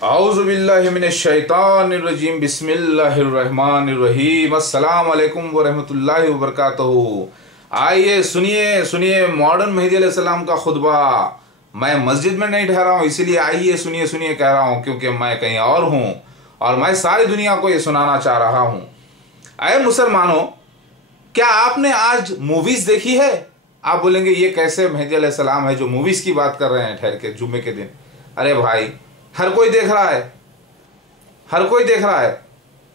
औज़ुबिल्लाहि मिनश्शैतानिर्रजीम बिस्मिल्लाहिर्रहमानिर्रहीम अस्सलाम वालेकुम वरहमतुल्लाहि वबरकातुहू। आइए सुनिए सुनिए मॉडर्न मेहदी अलैहिस्सलाम का खुतबा। मैं मस्जिद में नहीं ठहरा हूँ, इसीलिए आइए सुनिए सुनिए कह रहा हूँ, क्योंकि मैं कहीं और हूँ और मैं सारी दुनिया को ये सुनाना चाह रहा हूँ। अरे मुसलमानों, क्या आपने आज मूवीज देखी है? आप बोलेंगे ये कैसे मेहदी अलैहिस्सलाम है जो मूवीज की बात कर रहे हैं ठहर के जुम्मे के दिन। अरे भाई, हर कोई देख रहा है, हर कोई देख रहा है,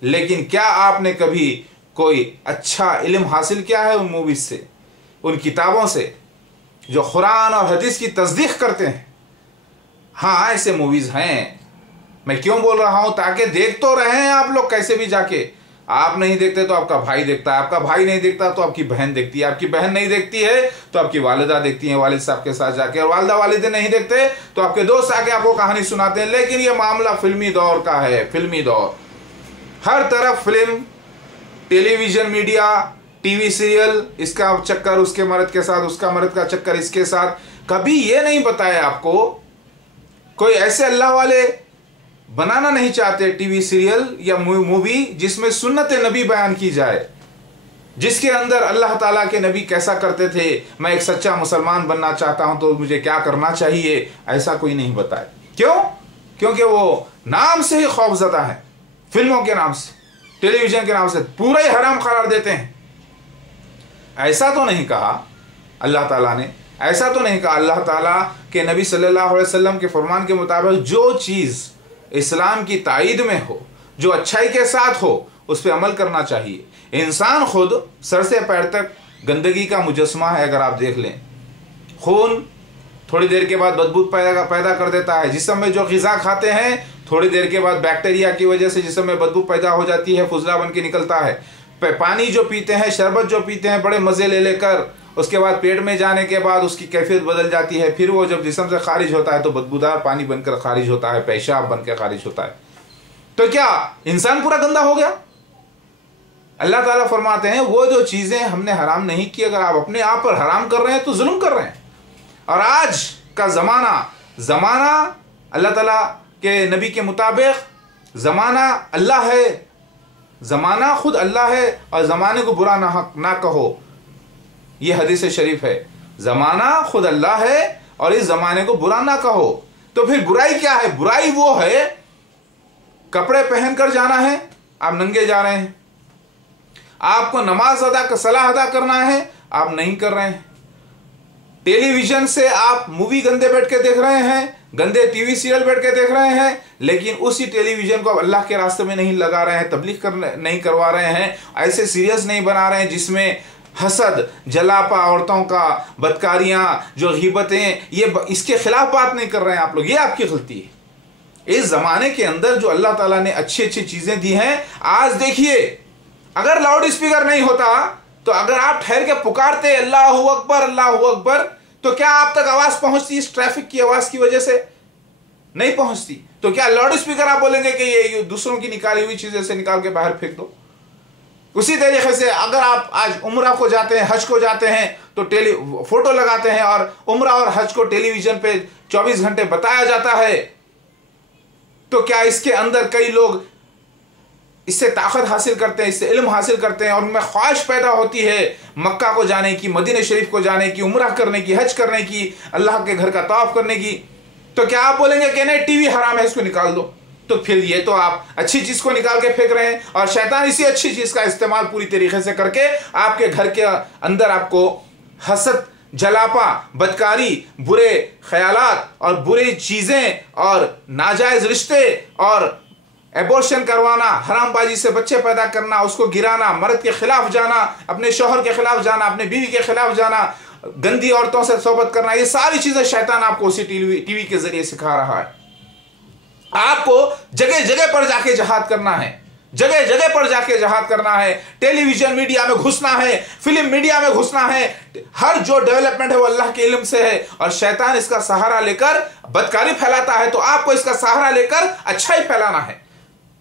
लेकिन क्या आपने कभी कोई अच्छा इल्म हासिल किया है उन मूवीज से, उन किताबों से जो कुरान और हदीस की तस्दीक करते हैं? हाँ, ऐसे मूवीज हैं। मैं क्यों बोल रहा हूं? ताकि देख तो रहे हैं आप लोग कैसे भी जाके। आप नहीं देखते तो आपका भाई देखता है, आपका भाई नहीं देखता तो आपकी बहन देखती है, आपकी बहन नहीं देखती है तो आपकी वालिदा देखती है वालिद साहब के साथ जाके, और वालिदा वालिदे नहीं देखते तो आपके दोस्त आके आपको कहानी सुनाते हैं। लेकिन ये मामला फिल्मी दौर का है, फिल्मी दौर। हर तरफ film, television media, TV serial, इसका चक्कर उसके मर्द के साथ, उसका मर्द का चक्कर इसके साथ। कभी ये नहीं बताया आपको, कोई ऐसे अल्लाह वाले बनाना नहीं चाहते टीवी सीरियल या मूवी जिसमें सुन्नत नबी बयान की जाए, जिसके अंदर अल्लाह ताला के नबी कैसा करते थे, मैं एक सच्चा मुसलमान बनना चाहता हूं तो मुझे क्या करना चाहिए, ऐसा कोई नहीं बताए। क्यों? क्योंकि वो नाम से ही खौफजदा है। फिल्मों के नाम से, टेलीविजन के नाम से पूरा ही हराम करार देते हैं। ऐसा तो नहीं कहा अल्लाह ताला ने, ऐसा तो नहीं कहा। अल्लाह ताला के नबी सल्लल्लाहु अलैहि वसल्लम के फरमान के मुताबिक जो चीज़ इस्लाम की ताईद में हो, जो अच्छाई के साथ हो, उस पर अमल करना चाहिए। इंसान खुद सर से पैर तक गंदगी का मुजस्मा है। अगर आप देख लें, खून थोड़ी देर के बाद बदबू पैदा कर देता है। जिस्म में जो ग़िज़ा खाते हैं, थोड़ी देर के बाद बैक्टीरिया की वजह से जिस्म में बदबू पैदा हो जाती है, फुजला बन के निकलता है। पानी जो पीते हैं, शरबत जो पीते हैं बड़े मज़े ले लेकर, उसके बाद पेट में जाने के बाद उसकी कैफियत बदल जाती है। फिर वो जब जिस्म से खारिज होता है तो बदबूदार पानी बनकर खारिज होता है, पेशाब बनकर खारिज होता है। तो क्या इंसान पूरा गंदा हो गया? अल्लाह ताला फरमाते हैं वो जो चीज़ें हमने हराम नहीं की, अगर आप अपने आप पर हराम कर रहे हैं तो जुल्म कर रहे हैं। और आज का ज़माना अल्लाह ताला के नबी के मुताबिक ज़माना अल्लाह है, ज़माना खुद अल्लाह है, और ज़माने को बुरा ना कहो। ये हदीस शरीफ है, ज़माना खुद अल्लाह है और इस ज़माने को बुरा ना कहो। तो फिर बुराई क्या है? बुराई वो है, कपड़े पहनकर जाना है, आप नंगे जा रहे हैं। आपको नमाज सलाह अदा करना है, आप नहीं कर रहे हैं। टेलीविजन से आप मूवी गंदे बैठ के देख रहे हैं, गंदे टीवी सीरियल बैठ के देख रहे हैं, लेकिन उसी टेलीविजन को अल्लाह के रास्ते में नहीं लगा रहे हैं, तबलीग नहीं करवा रहे हैं, ऐसे सीरियल्स नहीं बना रहे हैं जिसमें हसद, जलापा औरतों का, बदकारियां, जो ग़ीबतें, ये इसके खिलाफ बात नहीं कर रहे हैं आप लोग। ये आपकी गलती है। इस जमाने के अंदर जो अल्लाह ताला ने अच्छी अच्छी चीजें दी हैं, आज देखिए, अगर लाउड स्पीकर नहीं होता तो अगर आप ठहर के पुकारते अल्लाहू अकबर अल्लाहू अकबर, तो क्या आप तक आवाज पहुंचती? इस ट्रैफिक की आवाज की वजह से नहीं पहुंचती। तो क्या लाउड स्पीकर आप बोलेंगे कि ये दूसरों की निकाली हुई चीजें से निकाल के बाहर फेंक दो? उसी तरीके से अगर आप आज उम्रा को जाते हैं, हज को जाते हैं, तो फोटो लगाते हैं और उम्रा और हज को टेलीविजन पे 24 घंटे बताया जाता है, तो क्या इसके अंदर कई लोग इससे ताकत हासिल करते हैं, इससे इल्म हासिल करते हैं और उनमें ख्वाहिश पैदा होती है मक्का को जाने की, मदीना शरीफ को जाने की, उम्रा करने की, हज करने की, अल्लाह के घर का तवाफ करने की? तो क्या आप बोलेंगे कि नहीं टीवी हराम है, इसको निकाल दो? तो फिर ये तो आप अच्छी चीज को निकाल के फेंक रहे हैं, और शैतान इसी अच्छी चीज का इस्तेमाल पूरी तरीके से करके आपके घर के अंदर आपको हसद, जलापा, बदकारी, बुरे ख्यालात और बुरी चीजें और नाजायज रिश्ते और एबॉर्शन करवाना, हरामबाजी से बच्चे पैदा करना, उसको गिराना, मर्द के खिलाफ जाना, अपने शौहर के खिलाफ जाना, अपने बीवी के खिलाफ जाना, गंदी औरतों से सोबत करना, ये सारी चीजें शैतान आपको उसी टीवी के जरिए सिखा रहा है। आपको जगह जगह पर जाके जहाद करना है, जगह जगह पर जाके जहाद करना है, टेलीविजन मीडिया में घुसना है, फिल्म मीडिया में घुसना है। हर जो डेवलपमेंट है वो अल्लाह के इल्म से है, और शैतान इसका सहारा लेकर बदकारी फैलाता है, तो आपको इसका सहारा लेकर अच्छाई फैलाना है।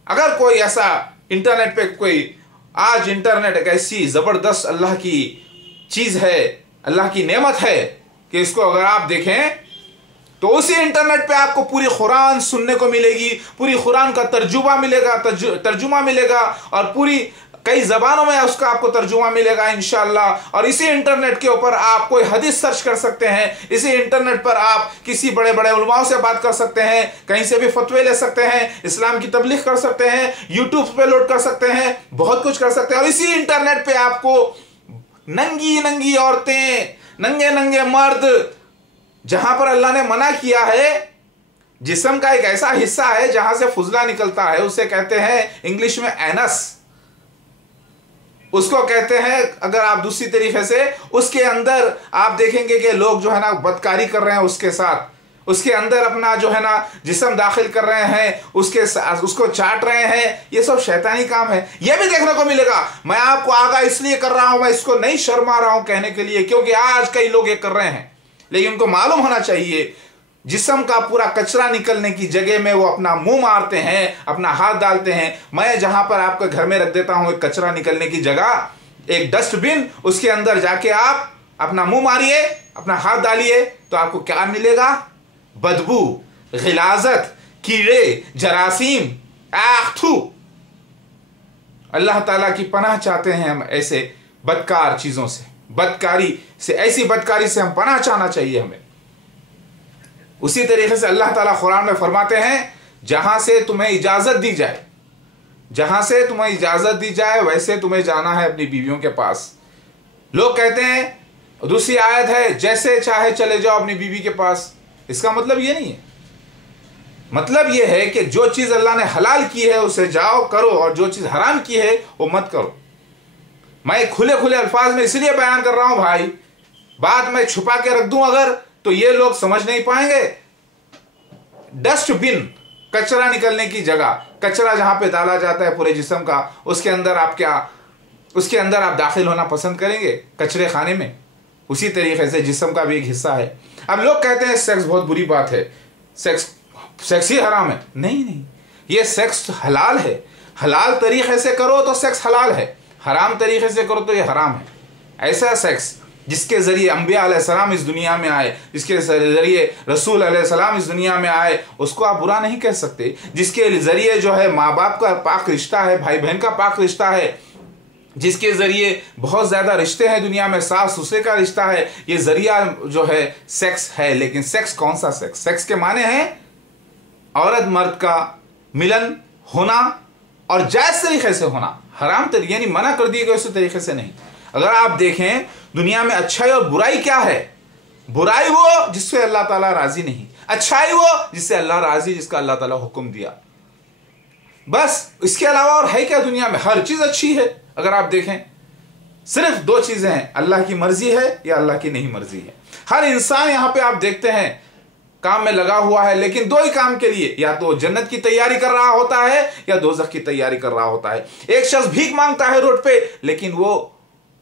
अगर कोई ऐसा इंटरनेट पे कोई, आज इंटरनेट एक ऐसी जबरदस्त अल्लाह की चीज है, अल्लाह की नेमत है कि इसको अगर आप देखें तो उसी इंटरनेट पे आपको पूरी कुरान सुनने को मिलेगी, पूरी कुरान का तर्जुमा मिलेगा और पूरी कई जबानों में उसका आपको तर्जुमा मिलेगा इंशाअल्लाह। और इसी इंटरनेट के ऊपर आप कोई हदीस सर्च कर सकते हैं, इसी इंटरनेट पर आप किसी बड़े बड़े उलमाओं से बात कर सकते हैं, कहीं से भी फतवे ले सकते हैं, इस्लाम की तबलीग कर सकते हैं, यूट्यूब पे लोड कर सकते हैं, बहुत कुछ कर सकते हैं। और इसी इंटरनेट पे आपको नंगी नंगी औरतें, नंगे नंगे मर्द, जहां पर अल्लाह ने मना किया है, जिस्म का एक ऐसा हिस्सा है जहां से फुजला निकलता है, उसे कहते हैं इंग्लिश में एनस, उसको कहते हैं। अगर आप दूसरी तरीके से उसके अंदर आप देखेंगे कि लोग जो है ना बदकारी कर रहे हैं उसके साथ, उसके अंदर अपना जो है ना जिस्म दाखिल कर रहे हैं, उसको चाट रहे हैं, ये सब शैतानी काम है, ये भी देखने को मिलेगा। मैं आपको आगाह इसलिए कर रहा हूं, मैं इसको नहीं शर्मा रहा हूं कहने के लिए, क्योंकि आज कई लोग ये कर रहे हैं, लेकिन उनको मालूम होना चाहिए जिस्म का पूरा कचरा निकलने की जगह में वो अपना मुंह मारते हैं, अपना हाथ डालते हैं। मैं जहां पर आपके घर में रख देता हूं एक कचरा निकलने की जगह, एक डस्टबिन, उसके अंदर जाके आप अपना मुंह मारिए, अपना हाथ डालिए, तो आपको क्या मिलेगा? बदबू, गिलाजत, कीड़े, जरासीम, आखथू। अल्लाह ताला की पनाह चाहते हैं हम ऐसे बदकार चीजों से, बदकारी से, ऐसी बदकारी से हम पनाह चाहना चाहिए हमें। उसी तरीके से अल्लाह ताला कुरान में फरमाते हैं, जहां से तुम्हें इजाजत दी जाए, जहां से तुम्हें इजाजत दी जाए वैसे तुम्हें जाना है अपनी बीवियों के पास। लोग कहते हैं, दूसरी आयत है, जैसे चाहे चले जाओ अपनी बीवी के पास। इसका मतलब ये नहीं है, मतलब ये है कि जो चीज अल्लाह ने हलाल की है उसे जाओ करो, और जो चीज हराम की है वो मत करो। मैं खुले खुले अल्फाज में इसलिए बयान कर रहा हूं भाई, बात मैं छुपा के रख दूं अगर, तो ये लोग समझ नहीं पाएंगे। डस्टबिन, कचरा निकलने की जगह, कचरा जहां पे डाला जाता है पूरे जिस्म का, उसके अंदर आप दाखिल होना पसंद करेंगे, कचरे खाने में। उसी तरीके से जिस्म का भी एक हिस्सा है। अब लोग कहते हैं सेक्स बहुत बुरी बात है, सेक्स ही हराम है। नहीं, ये सेक्स हलाल है। हलाल तरीके से करो तो सेक्स हलाल है, हराम तरीके से करो तो ये हराम है। ऐसा सेक्स जिसके जरिए अंबिया अलैहिस्सलाम इस दुनिया में आए, जिसके जरिए रसूल अलैहिस्सलाम इस दुनिया में आए, उसको आप बुरा नहीं कह सकते। जिसके जरिए जो है माँ बाप का पाक रिश्ता है, भाई बहन का पाक रिश्ता है, जिसके जरिए बहुत ज्यादा रिश्ते हैं दुनिया में, सास ससुर का रिश्ता है, ये जरिया जो है सेक्स है। लेकिन सेक्स कौन सा सेक्स? सेक्स के माने हैं औरत मर्द का मिलन होना और जायज तरीके से होना, हराम तरीके यानी मना कर दिए गए उस तरीके से नहीं। अगर आप देखें दुनिया में अच्छाई और बुराई क्या है? बुराई वो जिससे अल्लाह ताला राजी नहीं, अच्छाई वो जिससे अल्लाह राजी, जिसका अल्लाह ताला हुक्म दिया। बस इसके अलावा और है क्या दुनिया में? हर चीज अच्छी है। अगर आप देखें सिर्फ दो चीजें हैं, अल्लाह की मर्जी है या अल्लाह की नहीं मर्जी है। हर इंसान यहां पे आप देखते हैं काम में लगा हुआ है, लेकिन दो ही काम के लिए, या तो जन्नत की तैयारी कर रहा होता है या दोज़ख की तैयारी कर रहा होता है। एक शख्स भीख मांगता है रोड पे, लेकिन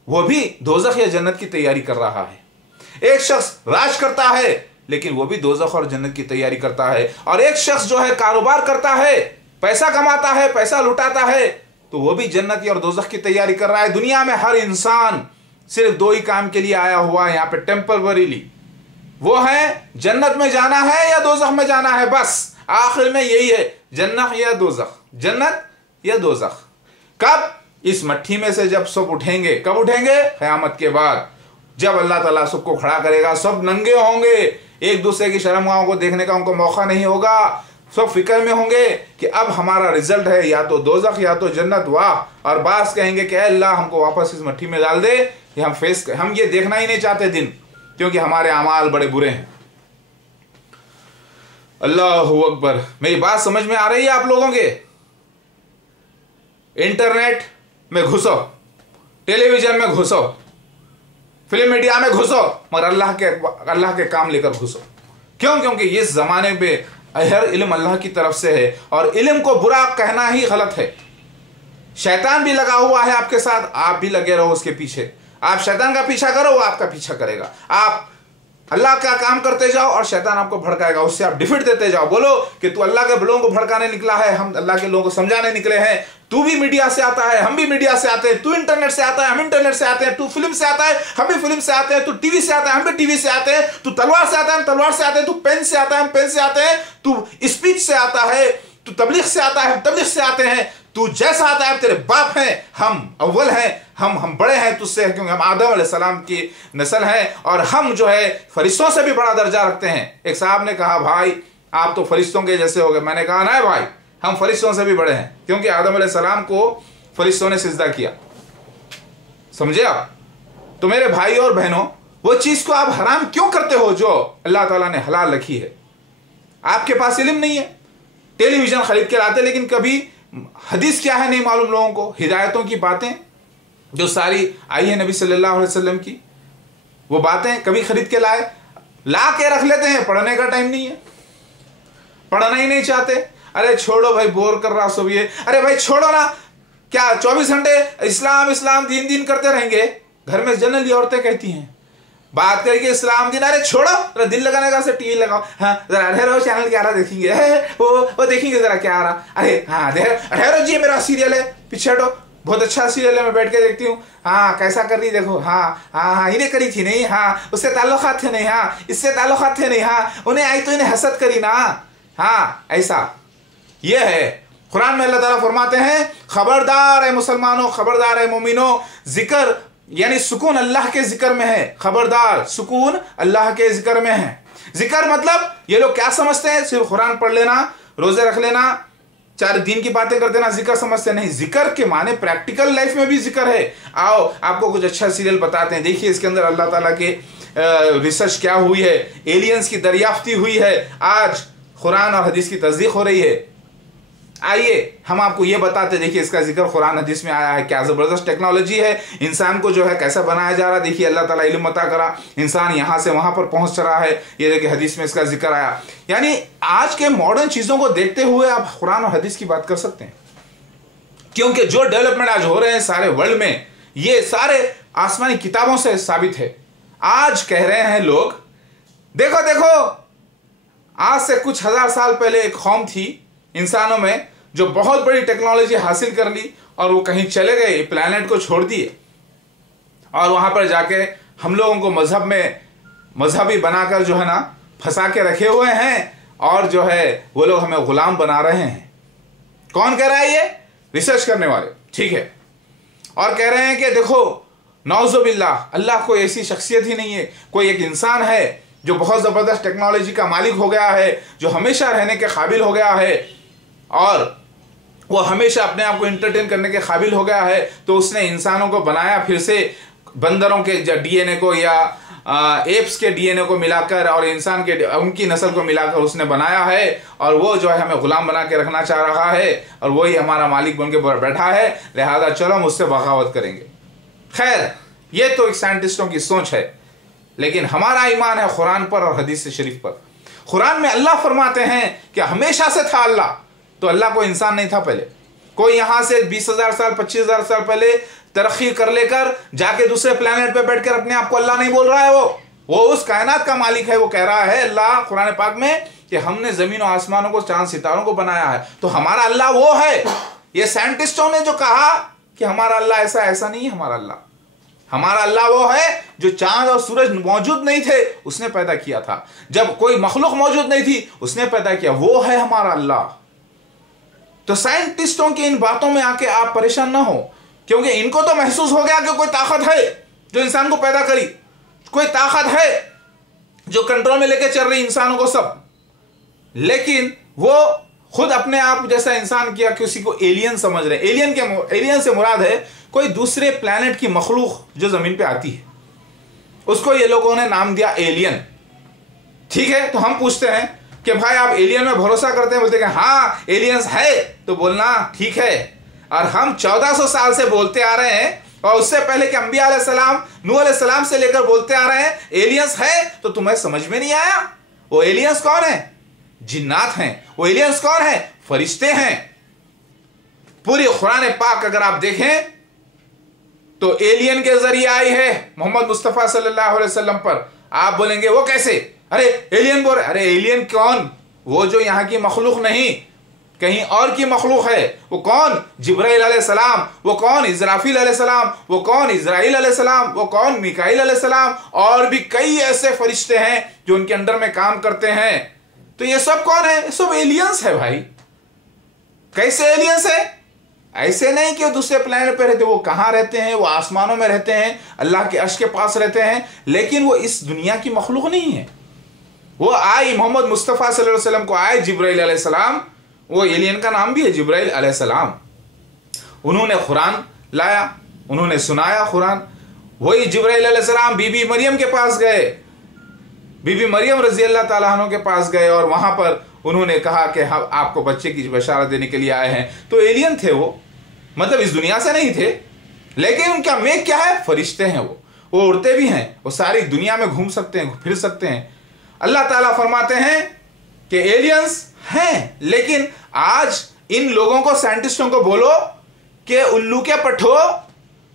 वो भी दोज़ख या जन्नत की तैयारी कर रहा है। एक शख्स राज करता है, लेकिन वो भी दोज़ख और जन्नत की तैयारी करता है। और एक शख्स जो है कारोबार करता है, पैसा कमाता है, पैसा लुटाता है, तो वो भी जन्नत और दोज़ख की तैयारी कर रहा है। दुनिया में हर इंसान सिर्फ दो ही काम के लिए आया हुआ है यहाँ पे टेम्परवरीली, वो है जन्नत में जाना है या दोज़ख में जाना है। बस आखिर में यही है, जन्नत या दोज़ख, जन्नत या दोज़ख। कब? इस मट्ठी में से जब सब उठेंगे। कब उठेंगे? क़यामत के बाद, जब अल्लाह ताला सबको खड़ा करेगा, सब नंगे होंगे, एक दूसरे की शर्मगाहों को देखने का उनको मौका नहीं होगा, सब फिक्र में होंगे कि अब हमारा रिजल्ट है या तो दोज़ख या तो जन्नत। वाह! और बास कहेंगे कि अल्लाह हमको वापस इस मट्ठी में डाल दे, हम ये देखना ही नहीं चाहते दिन, क्योंकि हमारे अमाल बड़े बुरे हैं। अल्लाहु अकबर। मेरी बात समझ में आ रही है आप लोगों के? इंटरनेट में घुसो, टेलीविजन में घुसो, फिल्म मीडिया में घुसो, मगर अल्लाह के काम लेकर घुसो। क्यों? क्योंकि इस जमाने में हर इल्म अल्लाह की तरफ से है, और इल्म को बुरा कहना ही गलत है। शैतान भी लगा हुआ है आपके साथ, आप भी लगे रहो उसके पीछे। आप शैतान का पीछा करो, वो आपका पीछा करेगा। आप अल्लाह का काम करते जाओ और शैतान आपको भड़काएगा, उससे आप डिफीट देते जाओ। बोलो कि तू अल्लाह के लोगों को भड़काने निकला है, हम अल्लाह के लोगों को समझाने निकले हैं। तू भी मीडिया से आता है, हम भी मीडिया से आते हैं। तू इंटरनेट से आता है, हम इंटरनेट से आते हैं। तू फिल्म से आता है, हम भी फिल्म से आते हैं। तू टीवी से आता है, हम भी टीवी से आते हैं। तू तलवार से आता है, हम तलवार से आते हैं। तू पेन से आता है, हम पेन से आते हैं। तू स्पीच से आता है, तू तबलीग से आता है, हम तबलीग से आते हैं। तू जैसा आता है, तेरे बाप हैं, हम अव्वल हैं, हम बड़े हैं तुझसे, क्योंकि हम आदम अलैहिस्सलाम की नस्ल हैं और हम जो है फरिश्तों से भी बड़ा दर्जा रखते हैं। एक साहब ने कहा, भाई आप तो फरिश्तों के जैसे हो गए। मैंने कहा ना भाई, हम फरिश्तों से भी बड़े हैं, क्योंकि आदम अलैहिस्सलाम को फरिश्तों ने सिजदा किया। समझे आप? तो मेरे भाई और बहनों, वो चीज को आप हराम क्यों करते हो जो अल्लाह ताला ने हलाल रखी है? आपके पास इल्म नहीं है, टेलीविजन खरीद के लाते, लेकिन कभी हदीस क्या है नहीं मालूम लोगों को। हिदायतों की बातें जो सारी आई है नबी सल्लल्लाहु अलैहि वसल्लम की, वो बातें कभी खरीद के ला के रख लेते हैं। पढ़ने का टाइम नहीं है, पढ़ना ही नहीं चाहते। अरे छोड़ो भाई, बोर कर रहा सब ये। अरे भाई छोड़ो ना, क्या 24 घंटे इस्लाम इस्लाम दीन दीन करते रहेंगे? घर में जनरली औरतें कहती हैं, बात करके इस्लाम दिन, अरे छोड़ो, जरा दिल लगाने का से टीवी लगाओ, हाँ जरा ठहरो, चैनल क्या आ रहा देखेंगे, वो देखेंगे जरा क्या आ रहा। अरे हाँ ठहरो जी, मेरा सीरियल है, पीछे हटो, बहुत अच्छा सीरियल है, मैं बैठ के देखती हूँ। हाँ कैसा कर रही देखो, हाँ हाँ हाँ इन्हें करी थी नहीं, हाँ उससे ताल्लुकात थे नहीं, हाँ इससे ताल्लुकात थे नहीं, हाँ उन्हें आई तो इन्हें हसद करी ना। हाँ ऐसा ये है। कुरान में अल्लाह ताला फरमाते हैं, खबरदार है मुसलमानों, खबरदार है मोमिनो, जिक्र यानी सुकून अल्लाह के जिक्र में है। खबरदार, सुकून अल्लाह के जिक्र में है। जिक्र मतलब ये लोग क्या समझते हैं, सिर्फ कुरान पढ़ लेना, रोजे रख लेना, 4 दिन की बातें कर देना जिक्र समझते नहीं। जिक्र के माने प्रैक्टिकल लाइफ में भी जिक्र है। आओ आपको कुछ अच्छा सीरियल बताते हैं, देखिए इसके अंदर अल्लाह ताला के रिसर्च क्या हुई है, एलियंस की दरियाफ्ती हुई है, आज कुरान और हदीस की तस्दीक हो रही है। आइए हम आपको ये बताते, देखिए इसका जिक्र कुरान हदीस में आया है, क्या जबरदस्त टेक्नोलॉजी है, इंसान को जो है कैसा बनाया जा रहा है। देखिए अल्लाह ताला इल्म अता करा, इंसान यहाँ से वहां पर पहुंच रहा है। ये देखिए हदीस में इसका जिक्र आया। यानी आज के मॉडर्न चीजों को देखते हुए आप कुरान और हदीस की बात कर सकते हैं, क्योंकि जो डेवलपमेंट आज हो रहे हैं सारे वर्ल्ड में, ये सारे आसमानी किताबों से साबित है। आज कह रहे हैं लोग, देखो देखो, आज से कुछ 1000 साल पहले एक कौम थी इंसानों में जो बहुत बड़ी टेक्नोलॉजी हासिल कर ली और वो कहीं चले गए, प्लैनेट को छोड़ दिए और वहां पर जाके हम लोगों को मजहब में मजहबी बनाकर जो है ना फंसा के रखे हुए हैं और जो है वो लोग हमें गुलाम बना रहे हैं। कौन कह रहा है? ये रिसर्च करने वाले, ठीक है। और कह रहे हैं कि देखो नौजुबिल्लाह, अल्लाह को ऐसी शख्सियत ही नहीं है, कोई एक इंसान है जो बहुत ज़बरदस्त टेक्नोलॉजी का मालिक हो गया है, जो हमेशा रहने के काबिल हो गया है और वो हमेशा अपने आप को एंटरटेन करने के काबिल हो गया है। तो उसने इंसानों को बनाया, फिर से बंदरों के डीएनए को या एप्स के डीएनए को मिलाकर और इंसान के उनकी नस्ल को मिलाकर उसने बनाया है और वो जो है हमें गुलाम बना के रखना चाह रहा है और वही हमारा मालिक बन के बैठा है, लिहाजा चलो हम उससे बगावत करेंगे। खैर ये तो एक साइंटिस्टों की सोच है, लेकिन हमारा ईमान है कुरान पर और हदीस शरीफ पर। कुरान में अल्लाह फरमाते हैं कि हमेशा से था अल्लाह, तो अल्लाह कोई इंसान नहीं था पहले। कोई यहां से 20,000 साल 25,000 साल पहले तरक्की कर लेकर जाके दूसरे प्लेनेट पे बैठकर अपने आप को अल्लाह नहीं बोल रहा है। वो उस कायनात का मालिक है। वो कह रहा है अल्लाह कुरान पाक में कि हमने जमीन और आसमानों को, चांद सितारों को बनाया है, तो हमारा अल्लाह वो है। ये साइंटिस्टों ने जो कहा कि हमारा अल्लाह ऐसा नहीं है, हमारा अल्लाह वो है जो चांद और सूरज मौजूद नहीं थे उसने पैदा किया था, जब कोई मखलूक मौजूद नहीं थी उसने पैदा किया, वो है हमारा अल्लाह। तो साइंटिस्टों की इन बातों में आके आप परेशान ना हो, क्योंकि इनको तो महसूस हो गया कि कोई ताकत है जो इंसान को पैदा करी, कोई ताकत है जो कंट्रोल में लेके चल रही इंसानों को सब, लेकिन वो खुद अपने आप जैसा इंसान किया किसी को एलियन समझ रहे। एलियन से मुराद है कोई दूसरे प्लैनेट की मखलूक जो जमीन पे आती है, उसको ये लोगों ने नाम दिया एलियन। ठीक है, तो हम पूछते हैं कि भाई आप एलियन में भरोसा करते हैं? बोलते हैं हाँ एलियंस है, तो बोलना ठीक है। और हम 1400 साल से बोलते आ रहे हैं और उससे पहले कि अंबिया अलैहिस्सलाम, नूह अलैहिस्सलाम से लेकर बोलते आ रहे हैं एलियंस है, तो तुम्हें समझ में नहीं आया? वो एलियंस कौन है? जिन्नात हैं। वो एलियंस कौन है? फरिश्ते हैं। पूरी कुरान पाक अगर आप देखें तो एलियन के जरिए आई है मोहम्मद मुस्तफ़ा सल्लल्लाहु अलैहि वसल्लम पर। आप बोलेंगे वो कैसे, अरे एलियन बोल रहे, अरे एलियन कौन, वो जो यहाँ की मखलूक नहीं कहीं और की मखलूक है। वो कौन, जिब्राइल अलैहिस्सलाम, वो कौन, इज़राफील अलैहिस्सलाम, वो कौन, इज़राइल अलैहिस्सलाम, वो कौन, मिकाईल अलैहिस्सलाम, और भी कई ऐसे फरिश्ते हैं जो उनके अंडर में काम करते हैं। तो ये सब कौन है, सब एलियंस है भाई। कैसे एलियंस है, ऐसे नहीं कि वो दूसरे प्लैनेट पे रहते, वो कहाँ रहते हैं, वो आसमानों में रहते हैं, अल्लाह के अर्श के पास रहते हैं, लेकिन वो इस दुनिया की मखलूक नहीं है। वो आए मोहम्मद मुस्तफ़ा सल्लल्लाहु अलैहि वसल्लम को आए जिब्राइल अलैहिस्सलाम, वो एलियन का नाम भी है जिब्राइल अलैहिस्सलाम। उन्होंने कुरान लाया, उन्होंने सुनाया कुरान। वही जिब्राइल अलैहिस्सलाम बीबी मरियम के पास गए, बीबी मरियम रजी अल्लाह ताला अन्हा के पास गए, और वहां पर उन्होंने कहा कि हम आपको बच्चे की बशारत देने के लिए आए हैं। तो एलियन थे वो, मतलब इस दुनिया से नहीं थे, लेकिन उनका मेक क्या है, फरिश्ते हैं। वो उड़ते भी हैं, वो सारी दुनिया में घूम सकते हैं, फिर सकते हैं। अल्लाह ताला फरमाते हैं कि एलियंस हैं, लेकिन आज इन लोगों को, साइंटिस्टों को बोलो कि उल्लू के पट्ठो,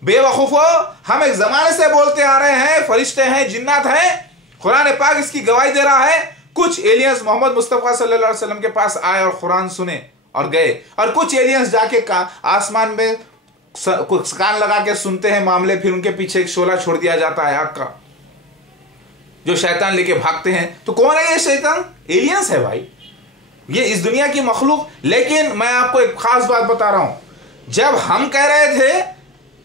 बेवकूफो, हम एक जमाने से बोलते आ रहे हैं फरिश्ते हैं, जिन्नात हैं, कुरान पाक इसकी गवाही दे रहा है। कुछ एलियंस मोहम्मद मुस्तफ़ा सल्लल्लाहु अलैहि वसल्लम के पास आए और कुरान सुने और गए, और कुछ एलियंस जाके आसमान में कान लगा के सुनते हैं मामले, फिर उनके पीछे एक शोला छोड़ दिया जाता है आग का, जो शैतान लेके भागते हैं। तो कौन है ये शैतान, एलियंस है भाई, ये इस दुनिया की मखलूक। लेकिन मैं आपको एक खास बात बता रहा हूं, जब हम कह रहे थे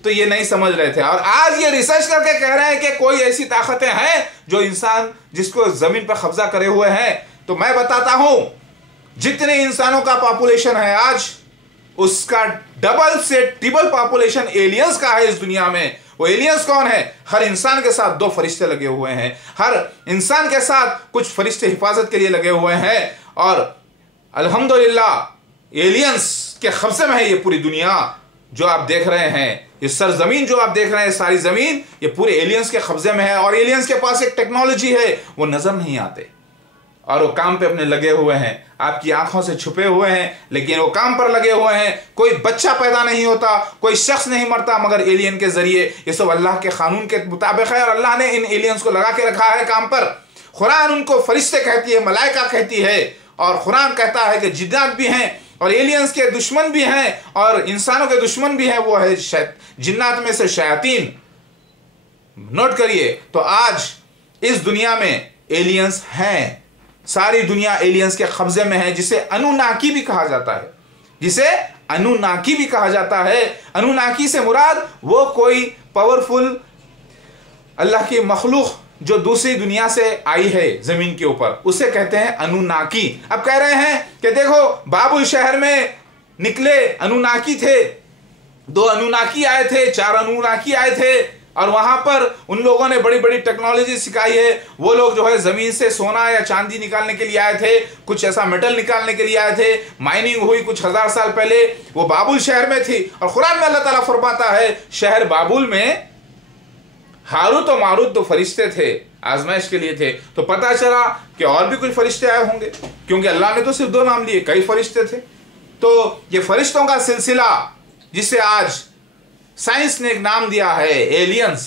तो ये नहीं समझ रहे थे, और आज ये रिसर्च करके कह रहे हैं कि कोई ऐसी ताकतें हैं जो इंसान जिसको जमीन पर कब्जा करे हुए हैं। तो मैं बताता हूं, जितने इंसानों का पॉपुलेशन है आज, उसका डबल से ट्रिपल पॉपुलेशन एलियंस का है इस दुनिया में। वो एलियंस कौन है, हर इंसान के साथ 2 फरिश्ते लगे हुए हैं, हर इंसान के साथ कुछ फरिश्ते हिफाजत के लिए लगे हुए हैं, और अल्हम्दुलिल्लाह एलियंस के कब्जे में है ये पूरी दुनिया जो आप देख रहे हैं। ये सरजमीन जो आप देख रहे हैं, सारी जमीन, ये पूरे एलियंस के कब्जे में है। और एलियंस के पास एक टेक्नोलॉजी है, वो नजर नहीं आते और वो काम पे अपने लगे हुए हैं, आपकी आंखों से छुपे हुए हैं, लेकिन वो काम पर लगे हुए हैं। कोई बच्चा पैदा नहीं होता, कोई शख्स नहीं मरता मगर एलियन के जरिए। ये सब अल्लाह के कानून के मुताबिक है, और अल्लाह ने इन एलियंस को लगा के रखा है काम पर। कुरान उनको फरिश्ते कहती है, मलाइका कहती है, और कुरान कहता है कि जिन्नात भी हैं, और एलियंस के दुश्मन भी हैं, और इंसानों के दुश्मन भी हैं, वो है जिन्नात में से शयातीन। नोट करिए, तो आज इस दुनिया में एलियंस हैं, सारी दुनिया एलियंस के कब्जे में है, जिसे अनुनाकी भी कहा जाता है, जिसे अनुनाकी भी कहा जाता है। अनुनाकी से मुराद वो कोई पावरफुल अल्लाह की मखलूक जो दूसरी दुनिया से आई है जमीन के ऊपर, उसे कहते हैं अनुनाकी। अब कह रहे हैं कि देखो बाबुल शहर में निकले अनुनाकी थे, 2 अनुनाकी आए थे, 4 अनुनाकी आए थे, और वहां पर उन लोगों ने बड़ी बड़ी टेक्नोलॉजी सिखाई है। वो लोग जो है जमीन से सोना या चांदी निकालने के लिए आए थे, कुछ ऐसा मेटल निकालने के लिए आए थे। माइनिंग हुई कुछ 1000 साल पहले, वो बाबुल शहर में थी। और कुरान में अल्लाह ताला फरमाता है, शहर बाबुल में हारूत और मारूत 2 फरिश्ते थे, आजमाइश के लिए थे। तो पता चला कि और भी कुछ फरिश्ते आए होंगे, क्योंकि अल्लाह ने तो सिर्फ 2 नाम लिए, कई फरिश्ते थे। तो ये फरिश्तों का सिलसिला, जिसे आज साइंस ने एक नाम दिया है एलियंस,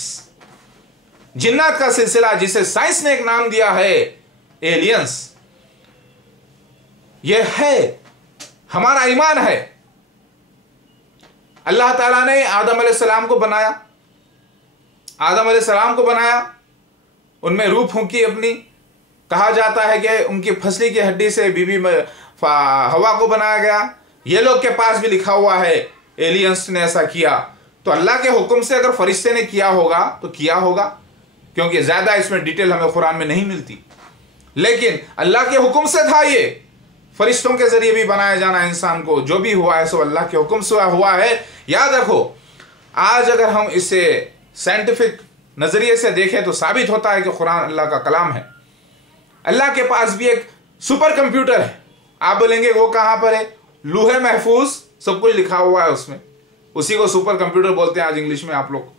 जिन्नात का सिलसिला जिसे साइंस ने एक नाम दिया है एलियंस, यह है हमारा ईमान है। अल्लाह ताला ने आदम अलैहिस्सलाम को बनाया, आदम अलैहिस्सलाम को बनाया, उनमें रूह फूंकी अपनी। कहा जाता है कि उनकी फसली की हड्डी से बीबी हवा को बनाया गया। ये लोग के पास भी लिखा हुआ है एलियंस ने ऐसा किया। तो अल्लाह के हुक्म से अगर फरिश्ते ने किया होगा तो किया होगा, क्योंकि ज्यादा इसमें डिटेल हमें कुरान में नहीं मिलती, लेकिन अल्लाह के हुक्म से था। ये फरिश्तों के जरिए भी बनाया जाना इंसान को, जो भी हुआ है सो अल्लाह के हुक्म से हुआ है। याद रखो, आज अगर हम इसे साइंटिफिक नजरिए से देखें तो साबित होता है कि कुरान अल्लाह का कलाम है। अल्लाह के पास भी एक सुपर कंप्यूटर है। आप बोलेंगे वो कहां पर है? लूहे महफूज सब कुछ लिखा हुआ है उसमें, उसी को सुपर कंप्यूटर बोलते हैं आज इंग्लिश में आप लोग।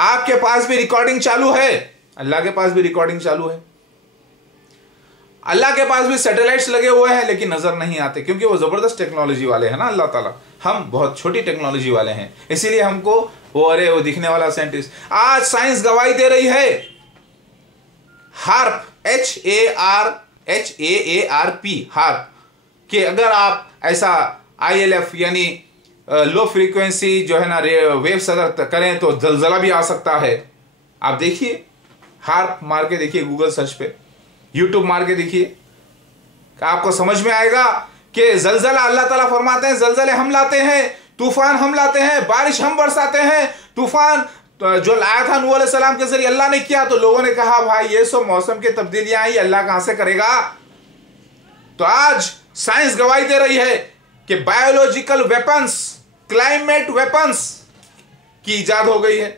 आपके पास भी रिकॉर्डिंग चालू है, अल्लाह के पास भी रिकॉर्डिंग चालू है। अल्लाह के पास भी सैटेलाइट्स लगे हुए हैं, लेकिन नजर नहीं आते, क्योंकि वो जबरदस्त टेक्नोलॉजी वाले हैं ना अल्लाह ताला। हम बहुत छोटी टेक्नोलॉजी वाले हैं, इसीलिए हमको वो दिखने वाला साइंटिस्ट। आज साइंस गवाही दे रही है हार्प, HARP, हार्प, कि अगर आप ऐसा ILF यानी लो फ्रीक्वेंसी जो है ना वेव्स अगर करें तो जलजला भी आ सकता है। आप देखिए, हार्प मार के देखिए गूगल सर्च पे, यूट्यूब मार के देखिए, आपको समझ में आएगा कि जलजला, अल्लाह ताला फरमाते हैं जलजले हम लाते हैं, तूफान हम लाते हैं, बारिश हम बरसाते हैं। तूफान जो लाया था नूह अलैहिस्सलाम के जरिए अल्लाह ने किया, तो लोगों ने कहा भाई ये सब मौसम की तब्दीलियां आई, अल्लाह कहां से करेगा। तो आज साइंस गवाही दे रही है कि बायोलॉजिकल वेपन्स, क्लाइमेट वेपन्स की इजाद हो गई है।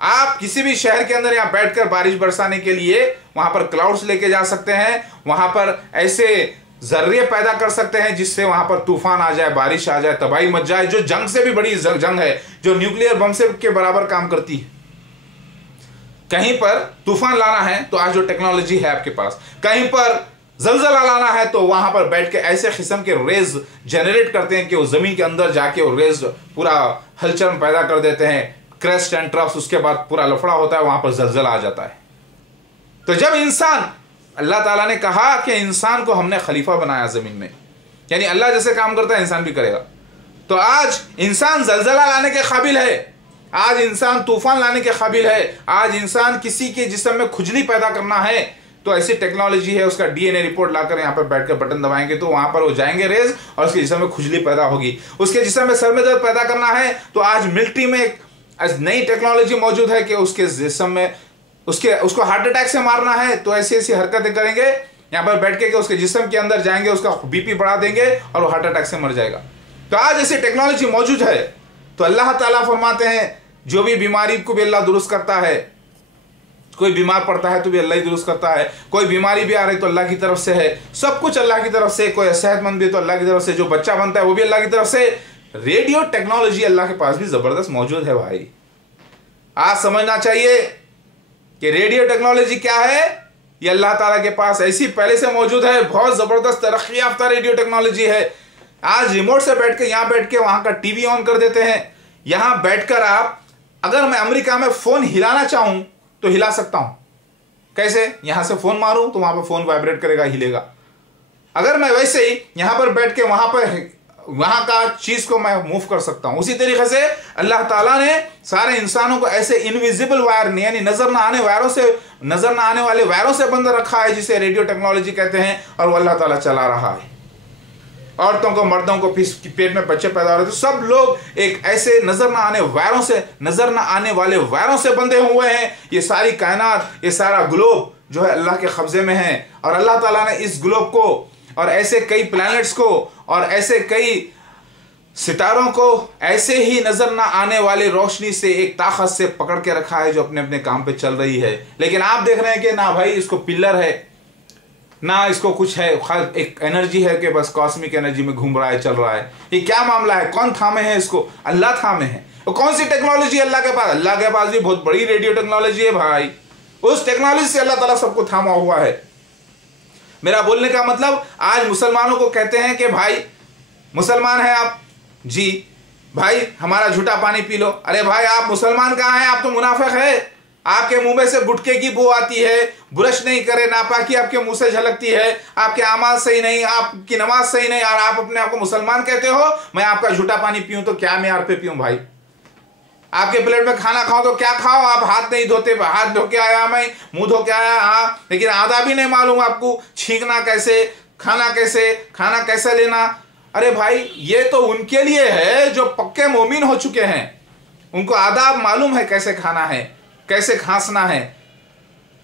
आप किसी भी शहर के अंदर यहां बैठकर बारिश बरसाने के लिए वहां पर क्लाउड्स लेके जा सकते हैं, वहां पर ऐसे जर्रे पैदा कर सकते हैं जिससे वहां पर तूफान आ जाए, बारिश आ जाए, तबाही मच जाए, जो जंग से भी बड़ी जंग है, जो न्यूक्लियर बम से के बराबर काम करती है। कहीं पर तूफान लाना है तो आज जो टेक्नोलॉजी है आपके पास, कहीं पर जलजला लाना है तो वहां पर बैठ के ऐसे किस्म के रेज जनरेट करते हैं कि वो जमीन के अंदर जाके वो रेज पूरा हलचल पैदा कर देते हैं, क्रेस्ट एंड ट्रफ्स, उसके बाद पूरा लफड़ा होता है, वहां पर जलजला आ जाता है। तो जब इंसान, अल्लाह ताला ने कहा कि इंसान को हमने खलीफा बनाया जमीन में, यानी अल्लाह जैसे काम करता है इंसान भी करेगा। तो आज इंसान जलजला लाने के काबिल है, आज इंसान तूफान लाने के काबिल है, आज इंसान किसी के जिस्म में खुजली पैदा करना है तो ऐसी टेक्नोलॉजी है, उसका DNA रिपोर्ट लाकर यहाँ पर बैठकर बटन दबाएंगे तो वहां पर वो जाएंगे रेज और उसके जिस्म में खुजली पैदा होगी। उसके जिस्म में सर में दर्द पैदा करना है तो आज मिलिट्री में एक नई टेक्नोलॉजी मौजूद है कि उसके जिस्म में उसको हार्ट अटैक से मारना है तो ऐसी ऐसी हरकतें करेंगे यहाँ पर बैठ के कि उसके जिस्म के अंदर जाएंगे, उसका BP बढ़ा देंगे और वो हार्ट अटैक से मर जाएगा। तो आज ऐसी टेक्नोलॉजी मौजूद है। तो अल्लाह ताला फरमाते हैं जो भी बीमारी को भी अल्लाह दुरुस्त करता है, कोई बीमार पड़ता है तो भी अल्लाह ही दुरुस्त करता है, कोई बीमारी भी आ रही तो अल्लाह की तरफ से है, सब कुछ अल्लाह की तरफ से, कोई सेहतमंद भी तो अल्लाह की तरफ से, जो बच्चा बनता है वो भी अल्लाह की तरफ से। रेडियो टेक्नोलॉजी अल्लाह के पास भी जबरदस्त मौजूद है भाई। आज समझना चाहिए कि रेडियो टेक्नोलॉजी क्या है, ये अल्लाह ताला के पास ऐसी पहले से मौजूद है, बहुत जबरदस्त तरक्की याफ्ता रेडियो टेक्नोलॉजी है। आज रिमोट से बैठ के यहाँ बैठ के वहां का टीवी ऑन कर देते हैं, यहां बैठकर आप, अगर मैं अमेरिका में फोन हिलाना चाहूं तो हिला सकता हूं। कैसे? यहां से फोन मारूं तो वहां पर फोन वाइब्रेट करेगा, हिलेगा। अगर मैं वैसे ही यहां पर बैठ के वहां का चीज को मैं मूव कर सकता हूं। उसी तरीके से अल्लाह ताला ने सारे इंसानों को ऐसे इनविजिबल वायर यानी नजर ना आने वाले वायरों से बंद रखा है, जिसे रेडियो टेक्नोलॉजी कहते हैं, और वो अल्लाह ताला चला रहा है। औरतों को, मर्दों को पेट में बच्चे पैदा हो रहे थे, सब लोग एक ऐसे नजर ना आने वाले वायरों से बंधे हुए हैं। ये सारी कायनात, ये सारा ग्लोब जो है अल्लाह के कब्जे में है, और अल्लाह ताला ने इस ग्लोब को और ऐसे कई प्लैनेट्स को और ऐसे कई सितारों को ऐसे ही नजर ना आने वाली रोशनी से एक ताकत से पकड़ के रखा है जो अपने अपने काम पे चल रही है। लेकिन आप देख रहे हैं कि ना भाई इसको पिलर है, ना इसको कुछ है, एक एनर्जी है कि बस कॉस्मिक एनर्जी में घूम रहा है, चल रहा है। ये क्या मामला है? कौन थामे है इसको? अल्लाह थामे है। और कौन सी टेक्नोलॉजी अल्लाह के पास? अल्लाह के पास भी बहुत बड़ी रेडियो टेक्नोलॉजी है भाई। उस टेक्नोलॉजी से अल्लाह ताला सबको थामा हुआ है। मेरा बोलने का मतलब, आज मुसलमानों को कहते हैं कि भाई मुसलमान है आप जी, भाई हमारा झूठा पानी पी लो। अरे भाई आप मुसलमान कहाँ हैं? आप तो मुनाफिक है। आपके मुंह में से गुटखे की बू आती है, ब्रश नहीं करे, नापाकी आपके मुंह से झलकती है, आपके आमाज सही नहीं, आपकी नमाज सही नहीं, और आप अपने आप को मुसलमान कहते हो। मैं आपका झूठा पानी पीऊं तो क्या मैं यार पे पीऊं भाई? आपके प्लेट में खाना खाओ तो क्या खाओ? आप हाथ नहीं धोते, हाथ धो के आया, मैं मुंह धो के आया, हाँ, लेकिन आधा भी नहीं मालूम आपको छींकना कैसे, खाना कैसे लेना। अरे भाई ये तो उनके लिए है जो पक्के मोमिन हो चुके हैं, उनको आदाब मालूम है, कैसे खाना है, कैसे खांसना है,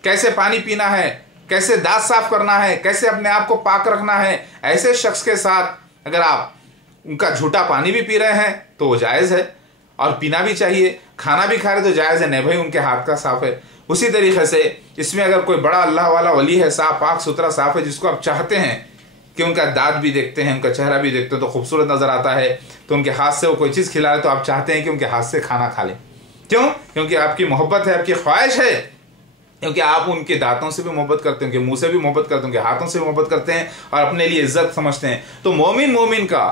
कैसे पानी पीना है, कैसे दांत साफ करना है, कैसे अपने आप को पाक रखना है। ऐसे शख्स के साथ अगर आप उनका झूठा पानी भी पी रहे हैं तो वो जायज़ है, और पीना भी चाहिए। खाना भी खा रहे तो जायज़ है, नहीं भाई उनके हाथ का साफ है। उसी तरीके से इसमें अगर कोई बड़ा अल्लाह वाला वली है, साफ पाक सुथरा साफ है, जिसको आप चाहते हैं कि उनका दांत भी देखते हैं, उनका चेहरा भी देखते हैं तो खूबसूरत नज़र आता है, तो उनके हाथ से वो कोई चीज़ खिला रहे तो आप चाहते हैं कि उनके हाथ से खाना खा लें। क्यों? क्योंकि आपकी मोहब्बत है, आपकी ख्वाहिश है, क्योंकि आप उनके दांतों से भी मोहब्बत करते हैं, उनके मुंह से भी मोहब्बत करते हैं, उनके हाथों से भी मोहब्बत करते हैं और अपने लिए इज्जत समझते हैं। तो मोमिन का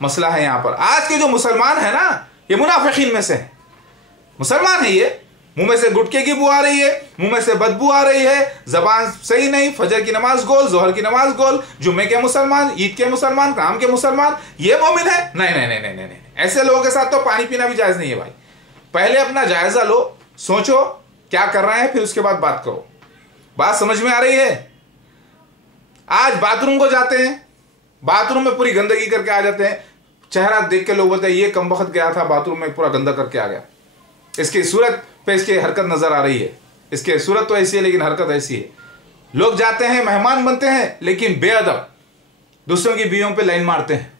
मसला है यहाँ पर। आज के जो मुसलमान है ना, ये मुनाफिकीन में से है। मुसलमान है, ये मुंह में से गुटखे की बू आ रही है, मुंह में से बदबू आ रही है, जबान सही नहीं, फजर की नमाज गोल, जोहर की नमाज गोल, जुम्मे के मुसलमान, ईद के मुसलमान, काम के मुसलमान, ये मोमिन है? नहीं नहीं नहीं नहीं नहीं नहीं, ऐसे लोगों के साथ तो पानी पीना भी जायज नहीं है भाई। पहले अपना जायजा लो, सोचो क्या कर रहे हैं, फिर उसके बाद बात करो। बात समझ में आ रही है? आज बाथरूम को जाते हैं, बाथरूम में पूरी गंदगी करके आ जाते हैं, चेहरा देख के लोग बोलते हैं ये कम वक्त गया था बाथरूम में, पूरा गंदा करके आ गया। इसकी सूरत पे इसकी हरकत नजर आ रही है, इसकी सूरत तो ऐसी है लेकिन हरकत ऐसी है। लोग जाते हैं, मेहमान बनते हैं, लेकिन बेअदब दूसरों की बीवियों पे लाइन मारते हैं।